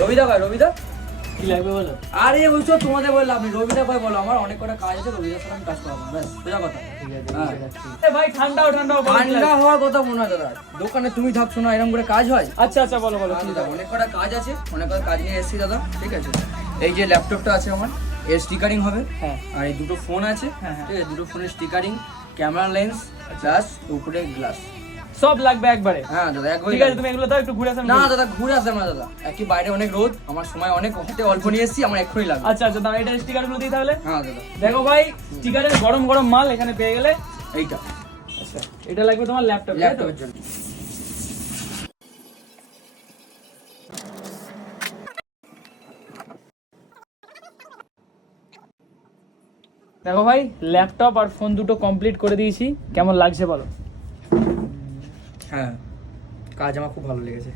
রবিদা ভাই, রবিদা কি লাগবে বলো? আরে ওইসব তোমাদের বললে আপনি রবিদা ভাই বলো, আমার অনেক কটা কাজ আছে, রবিদার সাথে আমি কাজ করাবো, ব্যাস সোজা কথা। ঠিক আছে, হ্যাঁ। বুঝতে পারছি। এ ভাই ঠান্ডাও ঠান্ডাও বলো কি ঠান্ডা লাগবে? হওয়ার কথা মনে হয় দাদা, দোকানে তুমি থাকছো না, এরকম করে কাজ হয়? আচ্ছা আচ্ছা বলো বলো কি দাদা লাগবে? অনেক কটা কাজ আছে, অনেক কটা কাজ নিয়ে এসেছি দাদা, ঠিক আছে। এই যে ল্যাপটপটা আছে আমার, এর স্টিকারিং হবে। হ্যাঁ আর এই দুটো ফোন আছে, হ্যাঁ, হ্যাঁ। ঠিক আছে, দুটো ফোনের স্টিকারিং, ক্যামেরা লেন্স, গ্লাস, উপরে গ্লাস। সব লাগবে একবারে? হ্যাঁ দাদা একবার। ঠিক আছে, তুমি এগুলো দাও, একটু ঘুরে আসো। না দাদা ঘুরে আসলাম না দাদা, একই বাইরে অনেক রোদ, আমার সময় অনেক, হাতে অল্প নিয়ে এসেছি, আমার এক্ষুনি লাগবে। আচ্ছা আচ্ছা, দাও এটা স্টিকার গুলো দিই তাহলে। হ্যাঁ দাদা দেখো ভাই, স্টিকারের গরম গরম মাল এখানে পেয়ে গেলে। এইটা আচ্ছা, এটা লাগবে তোমার ল্যাপটপ? ল্যাপটপের জন্য। দেখো ভাই, ল্যাপটপ আর ফোন দুটো কমপ্লিট করে দিয়েছি, কেমন লাগছে বলো? হ্যাঁ কাজ আমার খুব ভালো লেগেছে।